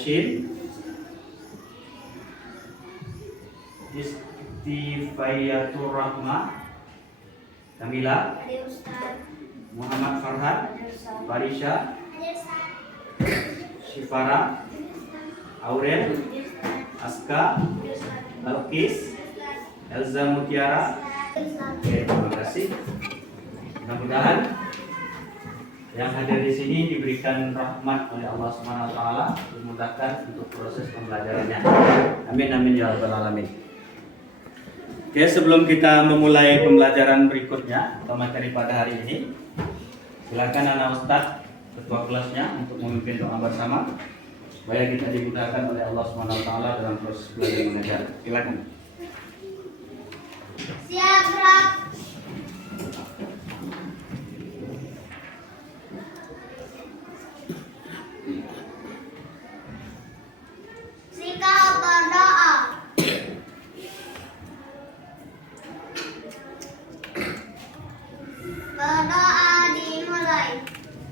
Hashim, Istifayatur Rahma, Kamila, Muhammad Farhan, Farisha, Shifara, Aurel, Aska, Alkis, Elza Mutiara. Oke, terima kasih. Mudah-mudahan yang hadir di sini diberikan rahmat oleh Allah Subhanahu wa taala, dimudahkan untuk proses pembelajarannya. Amin amin ya rabbal alamin. Oke, sebelum kita memulai pembelajaran berikutnya atau materi pada hari ini, silakan anak Ustadz ketua kelasnya untuk memimpin doa bersama supaya kita dimudahkan oleh Allah Subhanahu wa taala dalam proses belajar mengajar. Silakan. Siap, Prof. Sikap berdoa. Berdoa dimulai.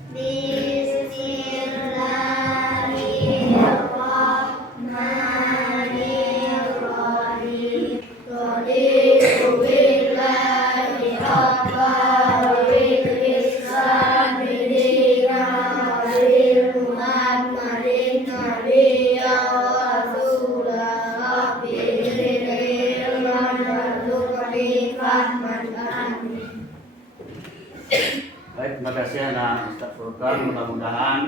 Bismillahirrahmanirrahim. Raditu billahi rabban wa bil Islam dinan wa bil Muhammadin nabiyyan wa rasulan bil ilman warzuqni fahman amin. Baik, terima kasih anak Ustaz Furqan. Mudah-mudahan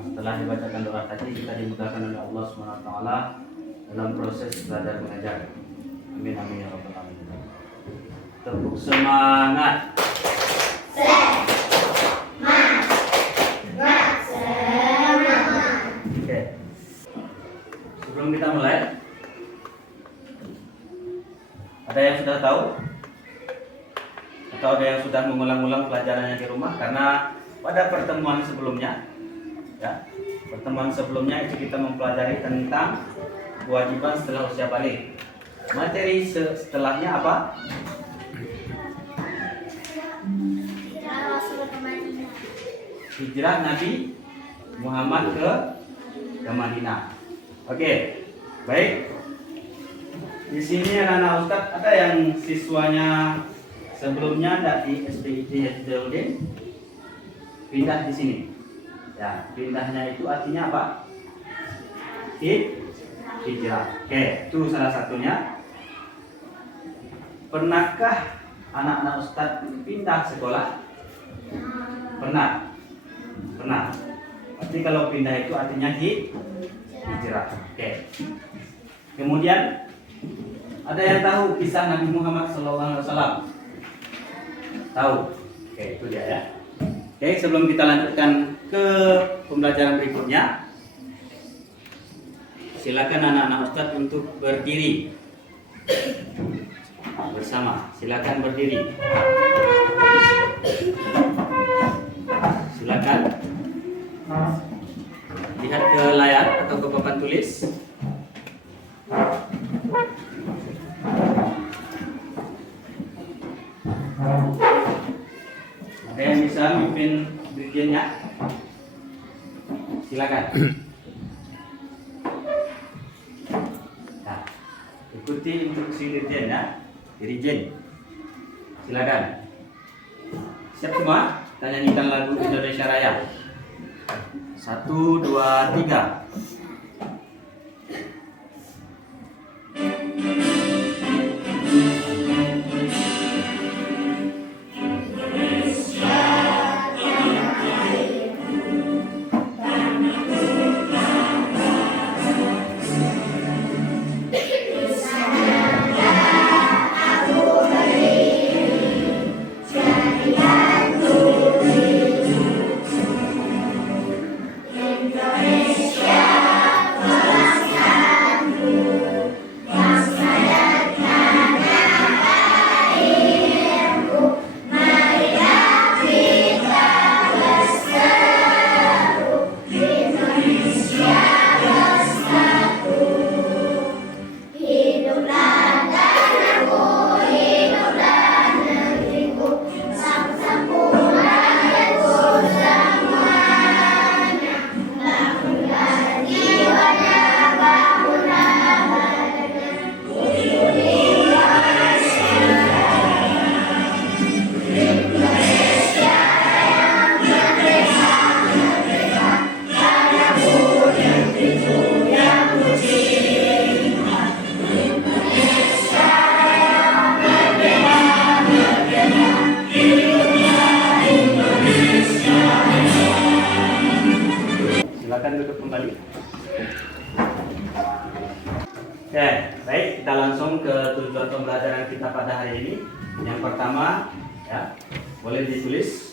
setelah dibacakan doa tadi kita dimudahkan oleh Allah Subhanahu wa taala dalam proses belajar mengajar. Amin amin ya rabbal alamin. Tepuk semangat. Oke. Sebelum kita mulai, ada yang sudah tahu? Atau ada yang sudah mengulang-ulang pelajarannya di rumah? Karena pada pertemuan sebelumnya, ya, pertemuan sebelumnya itu kita mempelajari tentang kewajiban setelah usia balik. Materi setelahnya apa? Hijrah Nabi Muhammad ke Madinah. Oke, baik. Di sini anak-anak Ustadz ada yang siswanya sebelumnya dari SPID Hidayuddin pindah di sini. Ya, pindahnya itu artinya apa? Hijrah. Oke, itu salah satunya. Pernahkah anak-anak Ustadz pindah sekolah? Pernah. Pernah. Berarti kalau pindah itu artinya hijrah. Oke. Kemudian ada yang tahu kisah Nabi Muhammad SAW? Tahu? Oke, itu dia ya. Oke, sebelum kita lanjutkan ke pembelajaran berikutnya, silakan anak-anak Ustadz untuk berdiri bersama. Silakan berdiri. Silakan lihat ke layar atau ke papan tulis. Ada yang bisa memimpin dirjennya? Silakan. Nah, ikuti instruksi dirjen ya. Dirjen. Silakan. Siap semua? Kita nyanyikan lagu Indonesia Raya. 1, 2, 3. Indonesia duduk kembali. Oke, baik, kita langsung ke tujuan pembelajaran kita pada hari ini. Yang pertama, ya, boleh ditulis.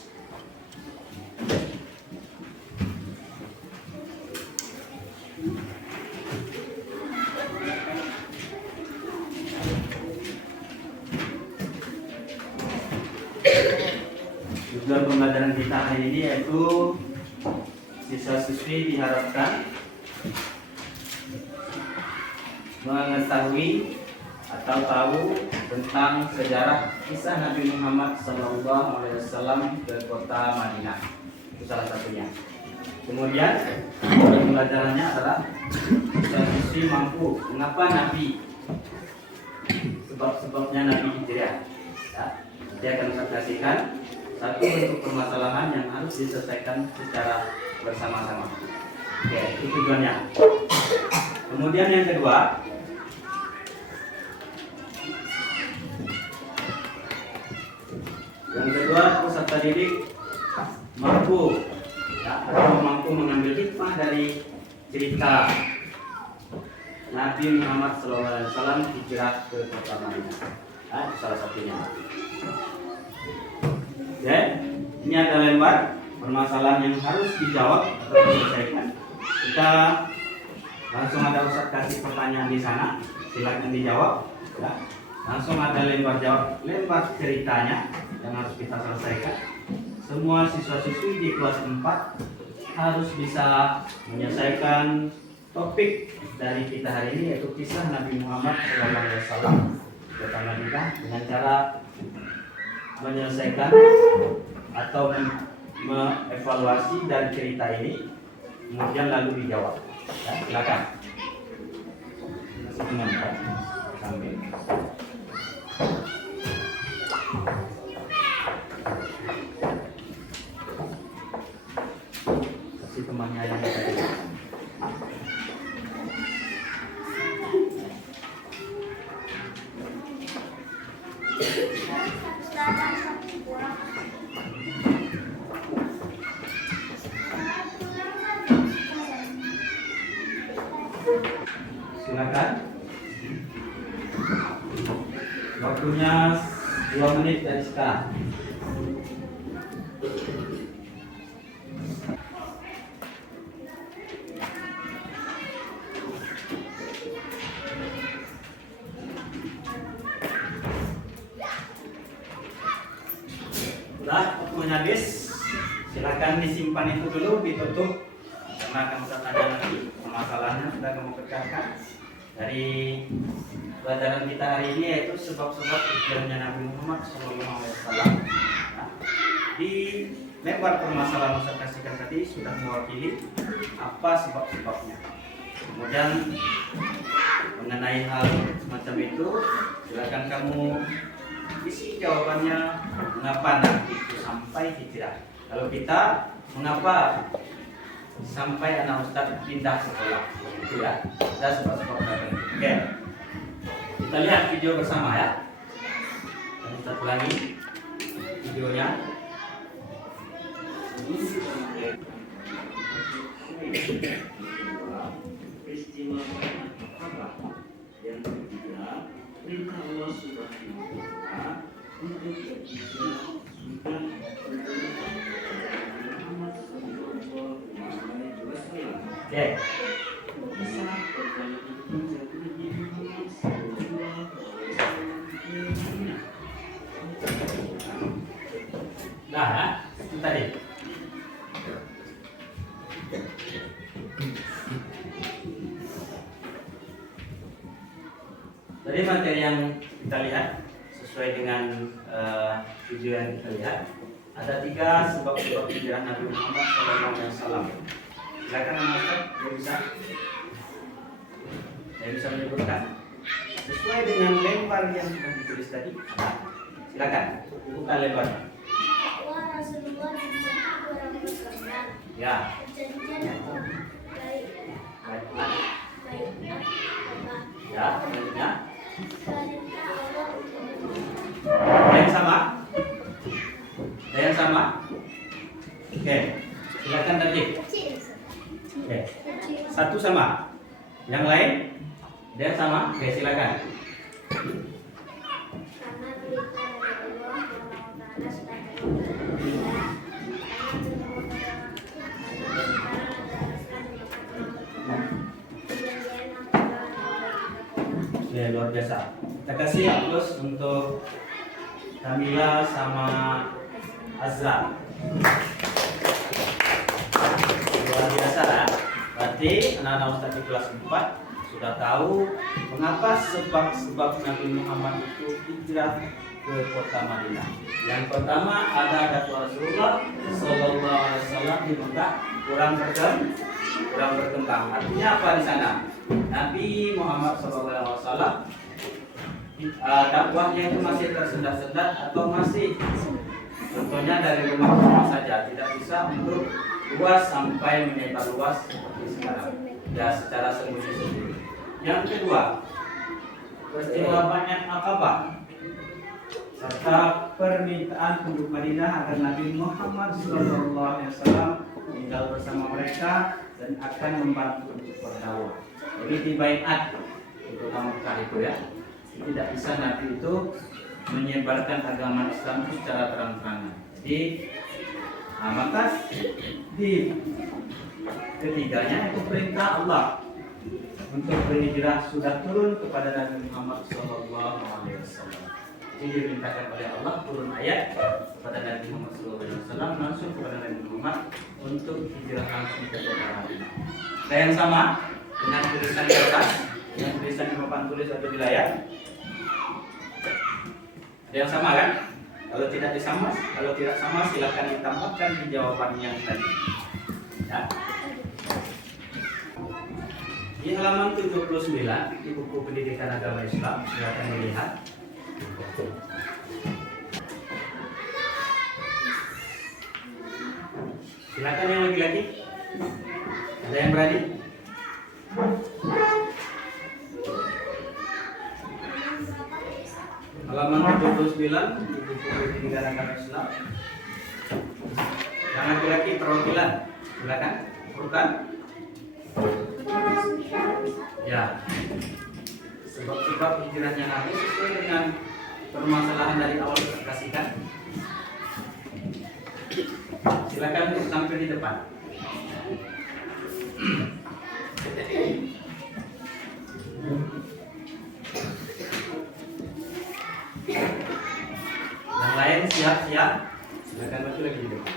Tujuan pembelajaran kita hari ini yaitu siswa-siswi diharapkan mengetahui atau tahu tentang sejarah kisah Nabi Muhammad SAW ke kota Madinah. Itu salah satunya. Kemudian pembelajarannya adalah siswa-siswi mampu mengapa Nabi, sebab-sebabnya Nabi hijrah. Ya, dia akan menyaksikan satu bentuk permasalahan yang harus diselesaikan secara bersama-sama. Oke, itu tujuannya. Kemudian yang kedua, peserta didik mampu, ya, atau mampu mengambil hikmah dari cerita Nabi Muhammad SAW hijrah ke kota Madinah. Nah, itu salah satunya. Ya, ini ada lembar permasalahan yang harus dijawab atau diselesaikan. Kita langsung ada Ustaz kasih pertanyaan di sana, silakan dijawab. Ya. Langsung ada lembar jawab, lembar ceritanya yang harus kita selesaikan. Semua siswa-siswi di kelas 4 harus bisa menyelesaikan topik dari kita hari ini, yaitu kisah Nabi Muhammad SAW kota Madinah, dengan cara menyelesaikan atau mengevaluasi dari cerita ini, kemudian lalu dijawab. Ya, silakan. Sambil. Kasih temannya yang tadi. Silakan. Waktunya 2 menit dari sekarang. Sudah, waktunya habis. Silakan disimpan itu dulu, ditutup, karena akan kita tanya nanti permasalahannya sudah kamu pecahkan. Dari pelajaran kita hari ini yaitu sebab-sebab hijrahnya Nabi Muhammad SAW. Nah, di lembar permasalahan Ustaz kasihkan tadi sudah mewakili apa sebab-sebabnya. Kemudian mengenai hal semacam itu, silakan kamu isi jawabannya, mengapa Nabi itu sampai hijrah. Kalau kita, mengapa sampai anak Ustaz pindah sekolah, itu ya, ada sebab-sebab tertentu. Oke, kita lihat video bersama ya. Kita ulangi videonya. Peristiwa yang ketiga, perintah Allah Subhanahu wa Ta'ala untuk berbicara sudah Muhammad sallallahu alaihi wasallam. Oke. Nah, itu tadi. Dari materi yang kita lihat sesuai dengan video yang kita lihat, ada 3 sebab-sebab hijrah Nabi Muhammad SAW. Silakan Mas Ustaz, dia bisa menyebutkan sesuai dengan lembar yang sudah ditulis tadi. Silakan buka lembarnya. Ya. Ya, selanjutnya. Yang sama? Yang sama? Oke, silakan tadi. Oke. Satu sama. Yang lain? Ada yang sama? Oke, silakan. Karena berita dari Allah Taala sudah terbuka. Oke, luar biasa. Kita kasih aplaus untuk Kamila sama Azra. Luar biasa ya. Berarti anak-anak Ustaz di kelas 4 sudah tahu mengapa sebab Nabi Muhammad itu hijrah ke kota Madinah. Yang pertama ada Rasulullah Sallallahu Alaihi Wasallam di Mekah kurang berkembang. Artinya apa di sana? Nabi Muhammad Sallallahu Alaihi Wasallam dakwahnya itu masih tersendat-sendat atau masih contohnya dari rumah ke rumah saja, tidak bisa untuk luas sampai menyebar luas seperti sekarang. Ya secara sembunyi-sembunyi. Yang kedua, peristiwa Bai'at Aqabah serta permintaan penduduk Madinah agar Nabi Muhammad SAW tinggal bersama mereka dan akan membantu untuk berdakwah. Jadi di Bai'at untuk kamu itu ya, tidak bisa Nabi itu menyebarkan agama Islam itu secara terang-terangan. Jadi, maka di ketiganya itu perintah Allah untuk berhijrah sudah turun kepada Nabi Muhammad SAW. Jadi diperintahkan oleh Allah turun ayat kepada Nabi Muhammad SAW langsung kepada Nabi Muhammad untuk hijrah langsung ke kota Madinah. Ada yang sama dengan tulisan di atas, dengan tulisan di papan tulis atau di layar? Ada yang sama kan? Kalau tidak sama silakan ditambahkan di jawaban yang tadi. Ya. Di halaman 79 di buku Pendidikan Agama Islam, silakan dilihat. Silakan yang laki-laki. Ada yang berani? Halaman 79 di buku Pendidikan Agama Islam. Yang laki-laki perwakilan. Silakan. Urutan. Ya. Sebab-sebab hijrahnya Nabi sesuai dengan permasalahan dari awal kita kasihkan. Silakan untuk tampil di depan. Yang lain siap-siap. Silakan maju lagi di depan.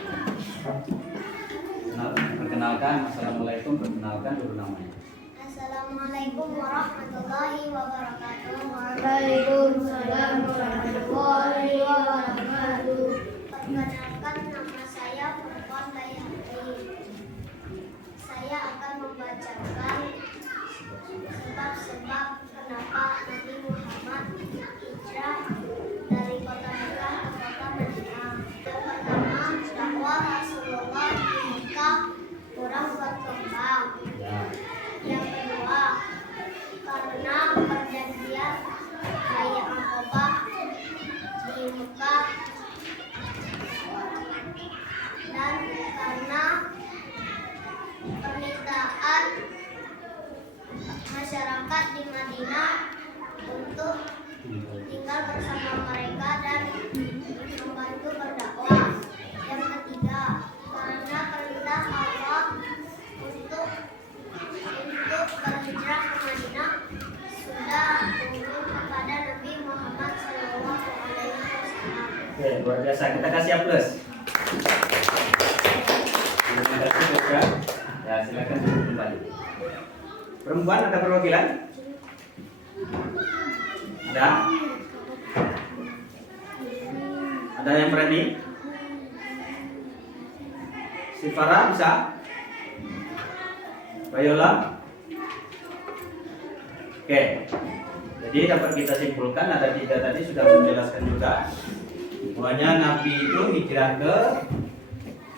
Perkenalkan, assalamualaikum. Perkenalkan dulu namanya. Assalamualaikum warahmatullahi wabarakatuh. Waalaikumsalam warahmatullahi wabarakatuh. Perkenalkan, nama saya Furqan Bayati. Saya akan membacakan sebab-sebab kenapa Nabi Muhammad hijrah dari kota Mekah ke kota Madinah. Yang pertama, dakwah Rasulullah di Mekah kurang berkembang. Yang kedua, karena perjanjian Bai'at Aqabah di Mekah dan karena permintaan masyarakat di Madinah untuk tinggal bersama mereka dan membantu berdakwah. Yang ketiga, karena perintah Allah untuk berhijrah ke Madinah sudah turun kepada Nabi Muhammad SAW. Oke, luar biasa. Kita kasih aplaus. Terima kasih juga. Ya, silakan duduk kembali. Perempuan ada perwakilan? Ada? Ada yang berani? Si Farah bisa? Bayola? Oke. Jadi dapat kita simpulkan ada tiga tadi sudah menjelaskan juga. Bahwanya Nabi itu hijrah ke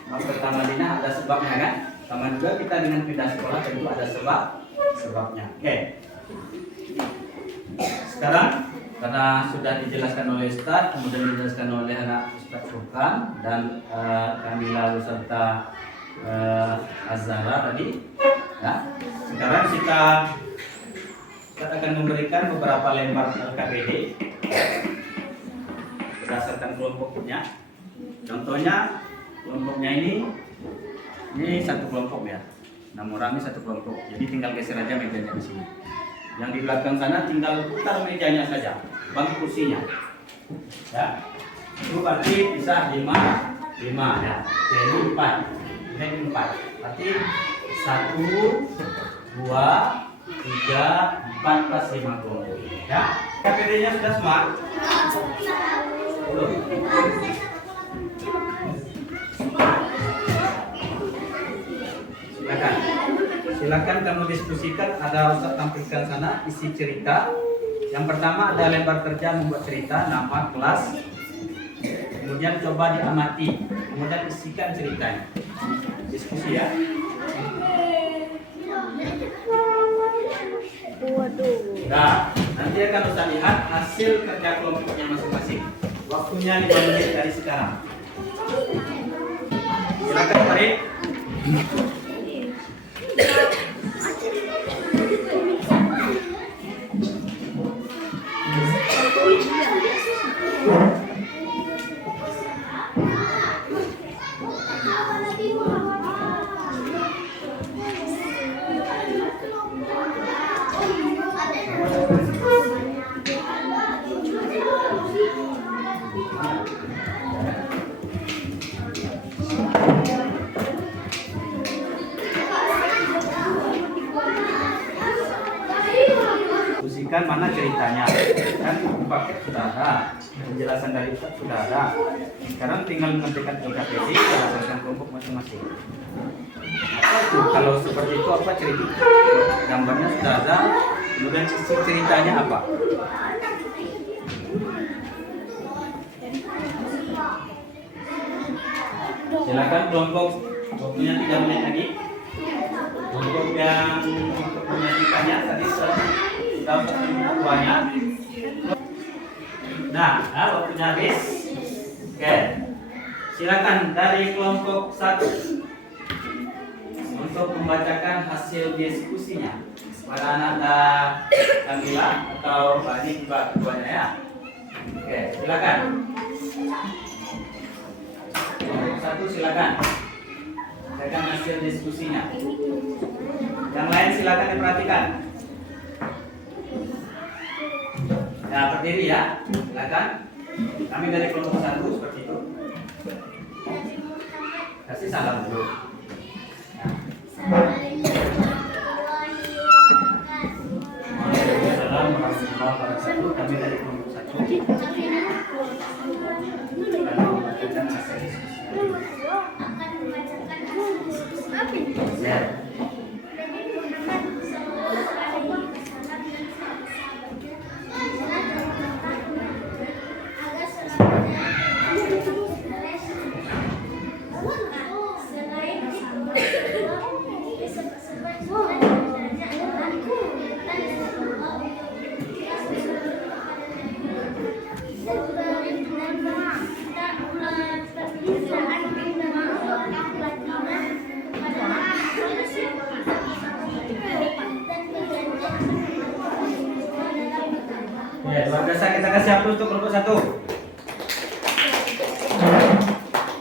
Makkah Madinah ada sebabnya kan? Sama juga kita dengan pindah sekolah tentu ada sebabnya. Oke. Sekarang karena sudah dijelaskan oleh Ustaz, kemudian dijelaskan oleh anak Ustaz Furqan dan Kamila serta Azhara tadi, Ya. Sekarang kita akan memberikan beberapa lembar LKPD berdasarkan kelompoknya. Contohnya kelompoknya ini satu kelompok ya. 6 orang ini satu kelompok. Jadi tinggal geser aja mejanya di sini. Yang di belakang sana tinggal putar mejanya saja, bangku kursinya. Ya. Itu berarti bisa 5 ya. Oke, ini 4. Ini 4. Berarti 1 2 3 4 plus 5 kelompok. Ya. KPD-nya sudah semua? Belum. Silakan kamu diskusikan. Ada Ustaz tampilkan sana isi cerita. Yang pertama ada lembar kerja membuat cerita, nama, kelas. Kemudian coba diamati, kemudian isikan ceritanya. Diskusi ya. Nah, nanti akan Ustaz lihat hasil kerja kelompoknya masing-masing. Waktunya 5 menit dari sekarang. Silakan Farid. Diskusikan mana ceritanya. Kan paket sudah ada, penjelasan dari Ustaz sudah ada. Sekarang tinggal mengerjakan LKPD berdasarkan kelompok masing-masing. Apa itu? Kalau seperti itu apa cerita? Gambarnya sudah ada, kemudian isi ceritanya apa? Silakan kelompok, waktunya 3 menit lagi. Kelompok yang untuk menyajikannya tadi sudah ketuanya. Nah, waktunya habis. Oke, silakan dari kelompok 1 untuk membacakan hasil diskusinya. Pada ada Kamila atau Bani juga ketuanya ya. Oke, silakan. Kelompok 1 silakan. Bacakan hasil diskusinya. Yang lain silakan diperhatikan. Ya, berdiri ya. Silakan. Kami dari kelompok 1 seperti itu. Kasih salam dulu. Waalaikumsalam warahmatullahi wabarakatuh. Kami dari kelompok 1. Lalu membacakan hasil diskusi. Ya. Ya, luar biasa, kita kasih aplaus untuk kelompok 1.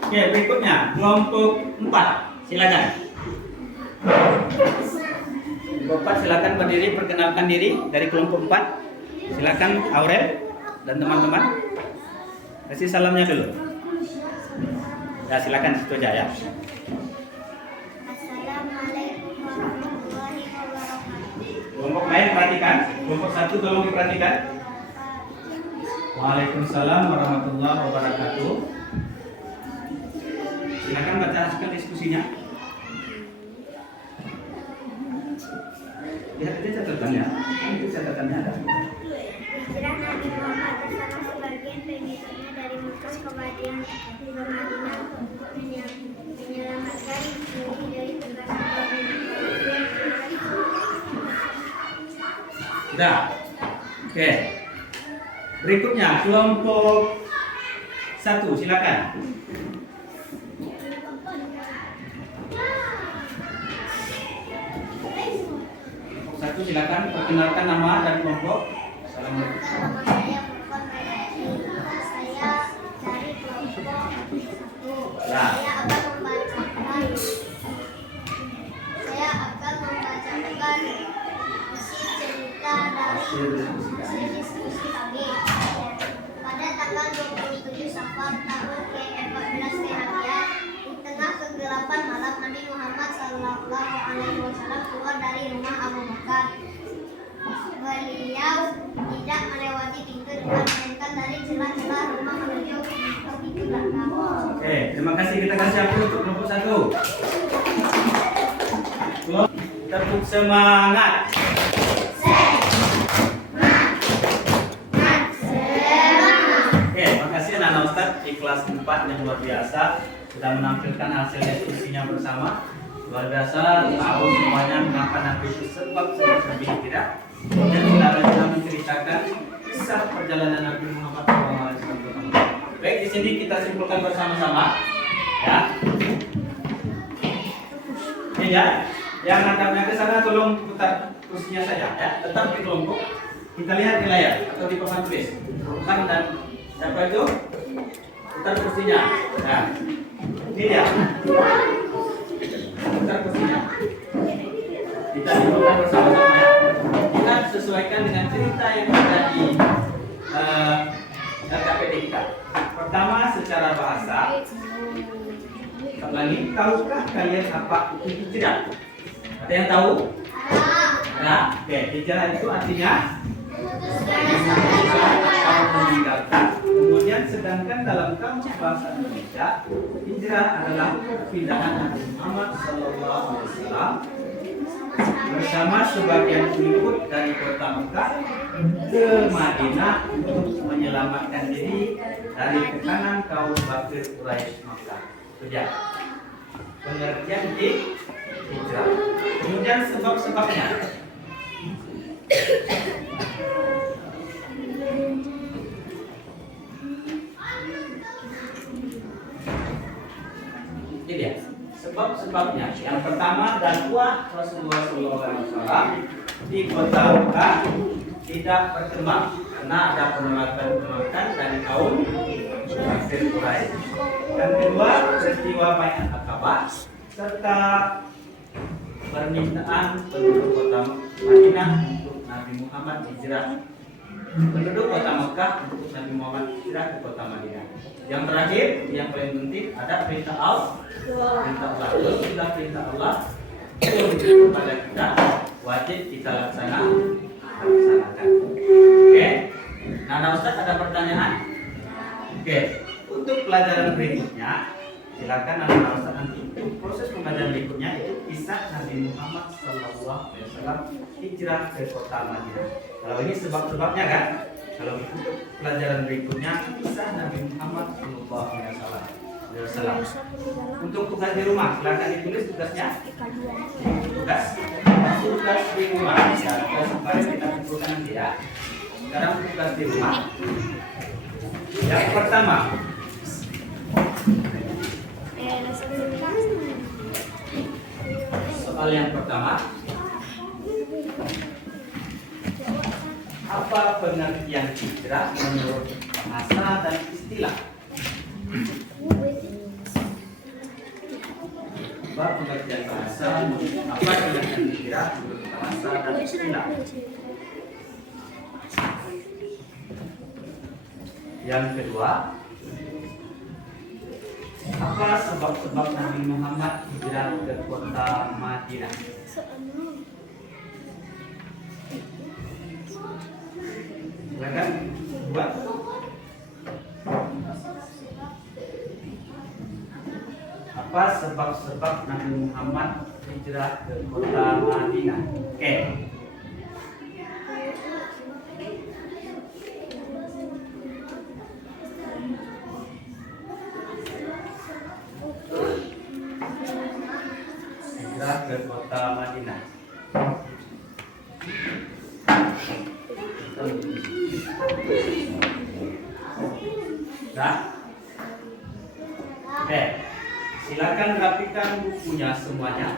Oke, berikutnya kelompok 4. Silakan. Kelompok 4 silakan berdiri, perkenalkan diri dari kelompok 4. Silakan Aurel dan teman-teman. Kasih salamnya dulu. Ya, silakan situ aja ya. Assalamualaikum warahmatullahi wabarakatuh. Kelompok lain perhatikan. Kelompok 1 tolong diperhatikan. Waalaikumsalam warahmatullahi wabarakatuh. Silakan baca hasil diskusinya. Lihat aja catatannya. Itu catatannya ada. Hijrah Nabi Muhammad bersama sebagian pengikutnya dari Mekah ke Madinah untuk menyelamatkan diri dari tekanan kaum Sudah. Oke. Berikutnya kelompok 1 silakan. satu silakan perkenalkan nama dan kelompok. Assalamualaikum. Nama saya Furqan Haryadi. Saya dari kelompok 1. Ya. Saya akan membacakan isi cerita dari hasil diskusi kami. Pada tanggal 27 Safar tahun ke-14 Hijriah, di tengah kegelapan malam, Nabi Muhammad SAW keluar dari rumah Abu Bakar. Beliau tidak melewati pintu depan, melainkan dari celah-celah rumah menuju ke pintu belakang. Oke, terima kasih. Kita kasih aplaus untuk kelompok 1. Tepuk semangat. Oke, makasih anak-anak Ustadz di kelas 4 yang luar biasa sudah menampilkan hasil diskusinya bersama. Luar biasa, tahu semuanya mengapa Nabi itu sebab berhijrah. Dan sudah menceritakan kisah perjalanan Nabi Muhammad SAW. Baik, di sini kita simpulkan bersama-sama, ya. Ini ya, yang nangkapnya ke sana tolong putar kursinya saja, ya. Tetap di kelompok. Kita lihat di layar atau di papan tulis. Bukan dan siapa itu? Putar kursinya. Nah, ini dia. Putar kursinya. Kita simpulkan bersama-sama, ya. Kita sesuaikan dengan cerita yang ada di LKPD kita. Pertama, secara bahasa. Lagi, tahukah kalian apa itu hijrah? Ada yang tahu? Ada. Oke, hijrah itu artinya meninggalkan. Kemudian sedangkan dalam kamus bahasa Indonesia, hijrah adalah perpindahan Nabi Muhammad SAW bersama sebagian pengikut dari kota Mekah ke Madinah untuk menyelamatkan diri dari tekanan kaum kafir Quraisy Makkah. Sudah. Pengertian di hijrah. Kemudian sebab-sebabnya. Ini dia. Sebab-sebabnya. Yang pertama, dakwah Rasulullah SAW di kota Mekah tidak berkembang karena ada penolakan dari kaum kafir Quraisy. Yang kedua, peristiwa Bai'at Aqabah serta permintaan penduduk kota Madinah untuk Nabi Muhammad hijrah. Penduduk kota Mekah untuk Nabi Muhammad hijrah ke kota Madinah. Yang terakhir, yang paling penting ada perintah Allah. Perintah Allah. Kalau sudah perintah Allah kepada kita, wajib kita laksanakan. Oke. Nah, Ustaz ada pertanyaan? Oke. Untuk pelajaran berikutnya, silakan anak Ustaz nanti. Proses pembelajaran berikutnya itu kisah Nabi Muhammad SAW hijrah ke kota Madinah. Kalau ini sebab-sebabnya kan? Kalau untuk pelajaran berikutnya kisah Nabi Muhammad SAW. Untuk tugas di rumah, silakan ditulis tugasnya. Tugas di rumah. Ya, kemarin kita kumpulkan nanti ya. Sekarang tugas di rumah. Yang pertama. Soal yang pertama. Apa pengertian hijrah menurut bahasa dan istilah? Apa pengertian bahasa? Apa pengertian hijrah menurut bahasa dan istilah? Yang kedua, apa sebab-sebab Nabi Muhammad hijrah ke kota Madinah? Silakan buat. Apa sebab-sebab Nabi Muhammad hijrah ke kota Madinah? Oke. Hijrah ke kota Madinah. Nah, oke, silakan rapikan bukunya semuanya.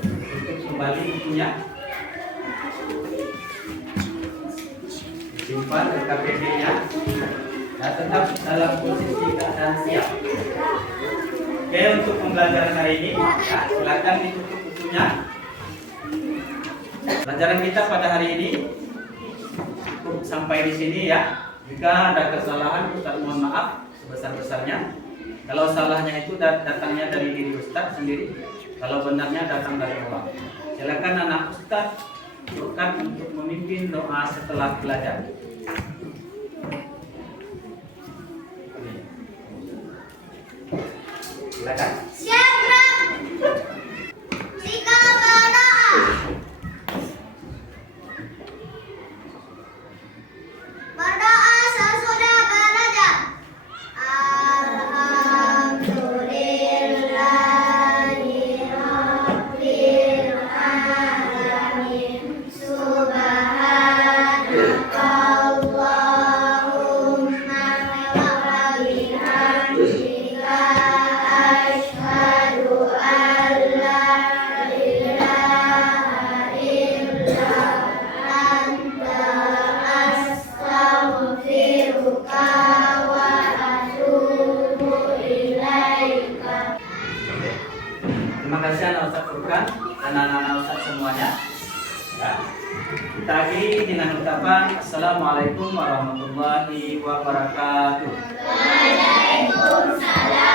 Tutup kembali bukunya. Simpan KTP-nya dan tetap dalam posisi keadaan siap. Oke, untuk pembelajaran hari ini, ya, silakan ditutup bukunya. Pelajaran kita pada hari ini cukup sampai di sini ya. Jika ada kesalahan, Ustaz mohon maaf sebesar-besarnya. Kalau salahnya itu datangnya dari diri Ustaz sendiri, kalau benarnya datang dari Allah. Silakan anak Ustaz turkan untuk memimpin doa setelah belajar. Silakan. Siapa? Jika berdoa. Berdoa sesudah belajar. Alhamdulillahi rabbil alamin. Subhanakallahumma wa bihamdika asyhadu an la ilaha illa anta astaghfiruka wa atubu ilaika. Terima kasih anak Ustaz Furkan dan anak-anak Ustaz semuanya. Ya. Kita akhiri dengan ucapan Assalamualaikum warahmatullahi wabarakatuh. Waalaikumsalam.